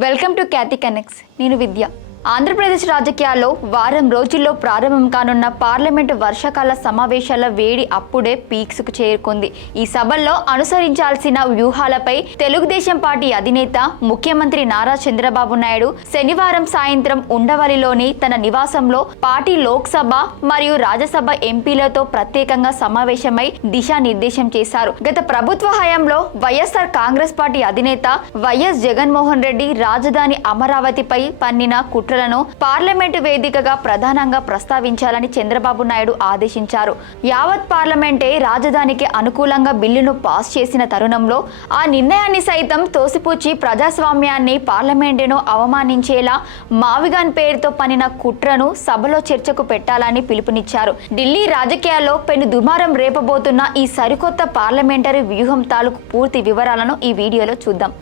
Welcome to Khyati connects. నేను విద్య. ఆంధ్రప్రదేశ్ రాజకీయాల్లో వారం రోజుల్లో ప్రారంభం కానున్న పార్లమెంటు వర్షాకాల సమావేశాల వేడి అప్పుడే పీక్స్కు చేరుకుంది. ఈ సభల్లో అనుసరించాల్సిన వ్యూహాలపై తెలుగుదేశం పార్టీ అధినేత ముఖ్యమంత్రి నారా చంద్రబాబు నాయుడు శనివారం సాయంత్రం ఉండవల్లిలోని తన నివాసంలో పార్టీ లోక్సభ మరియు రాజ్యసభ ఎంపీలతో ప్రత్యేకంగా సమావేశమై దిశానిర్దేశం చేశారు. గత ప్రభుత్వ హయాంలో వైఎస్ఆర్ కాంగ్రెస్ పార్టీ అధినేత వైఎస్ జగన్మోహన్ రెడ్డి రాజధాని అమరావతిపై పన్నిన కుట్రలను పార్లమెంటు వేదికగా ప్రధానంగా ప్రస్తావించాలని చంద్రబాబు నాయుడు ఆదేశించారు. యావత్ పార్లమెంటే రాజధానికి అనుకూలంగా బిల్లును పాస్ చేసిన తరుణంలో ఆ నిర్ణయాన్ని సైతం తోసిపుచ్చి ప్రజాస్వామ్యాన్ని పార్లమెంటును అవమానించేలా మావిగాన్ పేరుతో పన్నిన కుట్రను సభలో చర్చకు పెట్టాలని పిలుపునిచ్చారు. ఢిల్లీ రాజకీయాల్లో పెను దుమారం రేపబోతున్న ఈ సరికొత్త పార్లమెంటరీ వ్యూహం తాలూకు పూర్తి వివరాలను ఈ వీడియోలో చూద్దాం.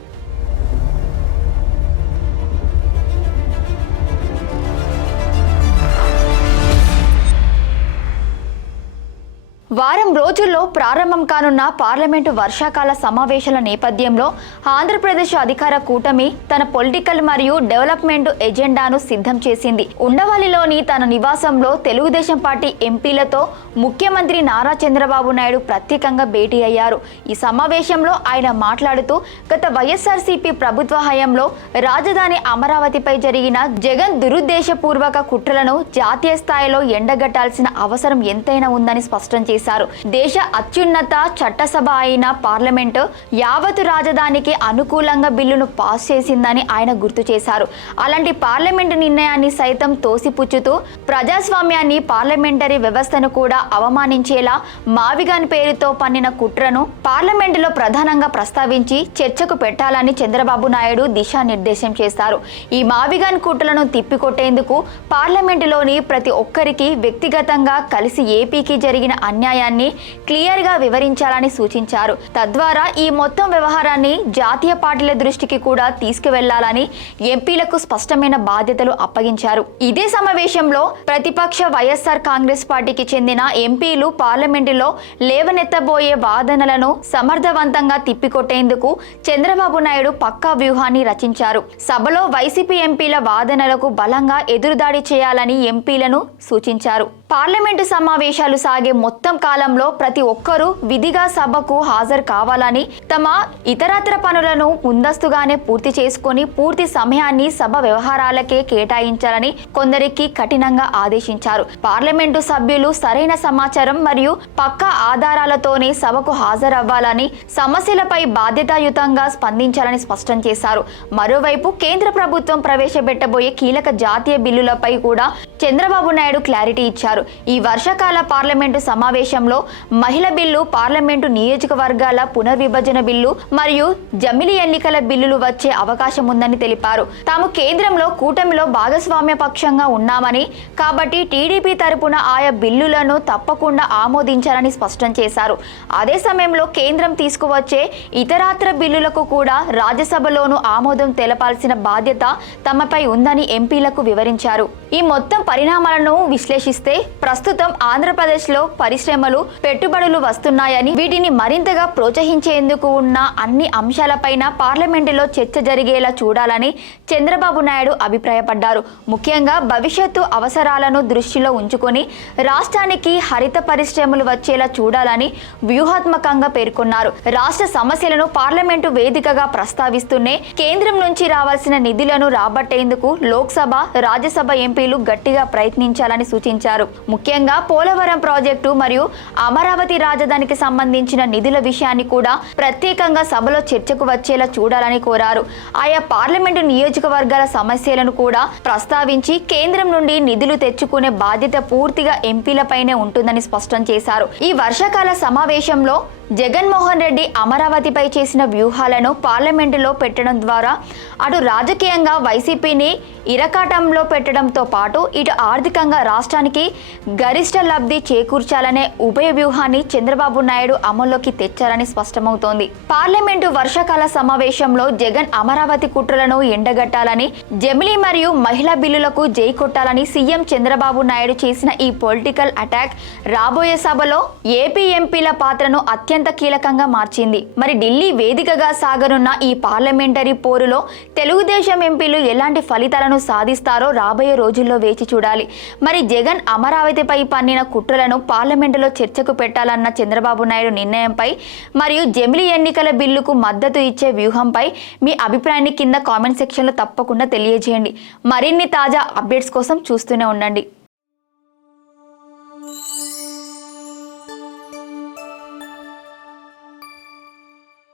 వారం రోజుల్లో ప్రారంభం కానున్న పార్లమెంటు వర్షాకాల సమావేశాల నేపథ్యంలో ఆంధ్రప్రదేశ్ అధికార కూటమి తన పొలిటికల్ మరియు డెవలప్మెంట్ ఎజెండాను సిద్ధం చేసింది. ఉండవల్లిలోని తన నివాసంలో తెలుగుదేశం పార్టీ ఎంపీలతో ముఖ్యమంత్రి నారా చంద్రబాబు నాయుడు ప్రత్యేకంగా భేటీ అయ్యారు. ఈ సమావేశంలో ఆయన మాట్లాడుతూ గత వైఎస్ఆర్సీపీ ప్రభుత్వ హయాంలో రాజధాని అమరావతిపై జరిగిన జగన్ దురుద్దేశపూర్వక కుట్రలను జాతీయ స్థాయిలో ఎండగట్టాల్సిన అవసరం ఎంతైనా ఉందని స్పష్టం చేశారు. దేశ అత్యున్నత చట్టసభ అయిన పార్లమెంటు యావత్ రాజధానికి అనుకూలంగా బిల్లును పాస్ చేసిందని ఆయన గుర్తు చేశారు. అలాంటి పార్లమెంటు నిర్ణయాన్ని సైతం తోసిపుచ్చుతూ ప్రజాస్వామ్యాన్ని పార్లమెంటరీ వ్యవస్థను కూడా అవమానించేలా మావిగాన్ పేరుతో పన్నిన కుట్రను పార్లమెంటులో ప్రధానంగా ప్రస్తావించి చర్చకు పెట్టాలని చంద్రబాబు నాయుడు దిశానిర్దేశం చేశారు. ఈ మావిగాన్ కుట్రలను తిప్పికొట్టేందుకు పార్లమెంటులోని ప్రతి ఒక్కరికి వ్యక్తిగతంగా కలిసి ఏపీకి జరిగిన అన్యాయాన్ని క్లియర్గా వివరించాలని సూచించారు. తద్వారా ఈ మొత్తం వ్యవహారాన్ని జాతీయ పార్టీల దృష్టికి కూడా తీసుకువెళ్లాలని ఎంపీలకు స్పష్టమైన బాధ్యతలు అప్పగించారు. ఇదే సమావేశంలో ప్రతిపక్ష వైఎస్ఆర్ కాంగ్రెస్ పార్టీకి చెందిన ఎంపీలు పార్లమెంటులో లేవనెత్తబోయే వాదనలను సమర్థవంతంగా తిప్పికొట్టేందుకు చంద్రబాబు నాయుడు పక్కా వ్యూహాన్ని రచించారు. సభలో వైసీపీ ఎంపీల వాదనలకు బలంగా ఎదురుదాడి చేయాలని ఎంపీలను సూచించారు. పార్లమెంటు సమావేశాలు సాగే మొత్తం కాలంలో ప్రతి ఒక్కరూ విధిగా సభకు హాజరు కావాలని, తమ ఇతరత్ర పనులను ముందస్తుగానే పూర్తి చేసుకొని పూర్తి సమయాన్ని సభ వ్యవహారాలకే కేటాయించాలని కొందరికి కఠినంగా ఆదేశించారు. పార్లమెంటు సభ్యులు సరైన సమాచారం మరియు పక్కా ఆధారాలతోనే సభకు హాజరవ్వాలని, సమస్యలపై బాధ్యతాయుతంగా స్పందించాలని స్పష్టం చేశారు. మరోవైపు కేంద్ర ప్రభుత్వం ప్రవేశపెట్టబోయే కీలక జాతీయ బిల్లులపై కూడా చంద్రబాబు నాయుడు క్లారిటీ ఇచ్చారు. ఈ వర్షాకాల పార్లమెంటు సమావేశంలో మహిళ బిల్లు, పార్లమెంటు నియోజకవర్గాల పునర్విభజన బిల్లు మరియు జమిలీ ఎన్నికల బిల్లులు వచ్చే అవకాశం ఉందని తెలిపారు. తాము కేంద్రంలో కూటమిలో భాగస్వామ్య పక్షంగా ఉన్నామని, కాబట్టి టీడీపీ తరపున ఆయా బిల్లులను తప్పకుండా ఆమోదించాలని స్పష్టం చేశారు. అదే సమయంలో కేంద్రం తీసుకువచ్చే ఇతరాత్ర బిల్లులకు కూడా రాజ్యసభలోనూ ఆమోదం తెలపాల్సిన బాధ్యత తమపై ఉందని ఎంపీలకు వివరించారు. ఈ మొత్తం పరిణామాలను విశ్లేషిస్తే ప్రస్తుతం ఆంధ్రప్రదేశ్లో పరిశ్రమలు, పెట్టుబడులు వస్తున్నాయని, వీటిని మరింతగా ప్రోత్సహించేందుకు ఉన్న అన్ని అంశాలపైన పార్లమెంటులో చర్చ జరిగేలా చూడాలని చంద్రబాబు నాయుడు అభిప్రాయపడ్డారు. ముఖ్యంగా భవిష్యత్తు అవసరాలను దృష్టిలో ఉంచుకొని రాష్ట్రానికి హరిత పరిశ్రమలు వచ్చేలా చూడాలని వ్యూహాత్మకంగా పేర్కొన్నారు. రాష్ట్ర సమస్యలను పార్లమెంటు వేదికగా ప్రస్తావిస్తూనే కేంద్రం నుంచి రావాల్సిన నిధులను రాబట్టేందుకు లోక్సభ, రాజ్యసభ ఎంపీలు గట్టిగా ప్రయత్నించాలని సూచించారు. ముఖ్యంగా పోలవరం ప్రాజెక్టు మరియు అమరావతి రాజధానికి సంబంధించిన నిధుల విషయాన్ని కూడా ప్రత్యేకంగా సభలో చర్చకు వచ్చేలా చూడాలని కోరారు. ఆయా పార్లమెంటు నియోజకవర్గాల సమస్యలను కూడా ప్రస్తావించి కేంద్రం నుండి నిధులు తెచ్చుకునే బాధ్యత పూర్తిగా ఎంపీలపైనే ఉంటుందని స్పష్టం చేశారు. ఈ వర్షాకాల సమావేశంలో జగన్మోహన్ రెడ్డి అమరావతిపై చేసిన వ్యూహాలను పార్లమెంటులో పెట్టడం ద్వారా అటు రాజకీయంగా వైసీపీని ఇరకాటంలో పెట్టడంతో పాటు ఇటు ఆర్థికంగా రాష్ట్రానికి గరిష్ట లబ్ధి చేకూర్చాలనే ఉభయ వ్యూహాన్ని చంద్రబాబు నాయుడు అమల్లోకి తెచ్చారని స్పష్టమవుతోంది. పార్లమెంటు వర్షాకాల సమావేశంలో జగన్ అమరావతి కుట్రలను ఎండగట్టాలని, జమిలీ మరియు మహిళా బిల్లులకు జై కొట్టాలని సీఎం చంద్రబాబు నాయుడు చేసిన ఈ పొలిటికల్ అటాక్ రాబోయే సభలో ఏపీ ఎంపీల పాత్రను అత్యంత అత్యంత కీలకంగా మార్చింది. మరి ఢిల్లీ వేదికగా సాగనున్న ఈ పార్లమెంటరీ పోరులో తెలుగుదేశం ఎంపీలు ఎలాంటి ఫలితాలను సాధిస్తారో రాబోయే రోజుల్లో వేచి చూడాలి. మరి జగన్ అమరావతిపై పన్నిన కుట్రలను పార్లమెంటులో చర్చకు పెట్టాలన్న చంద్రబాబు నాయుడు నిర్ణయంపై మరియు జమిలీ ఎన్నికల బిల్లుకు మద్దతు ఇచ్చే వ్యూహంపై మీ అభిప్రాయాన్ని కింద కామెంట్ సెక్షన్లో తప్పకుండా తెలియజేయండి. మరిన్ని తాజా అప్డేట్స్ కోసం చూస్తూనే ఉండండి.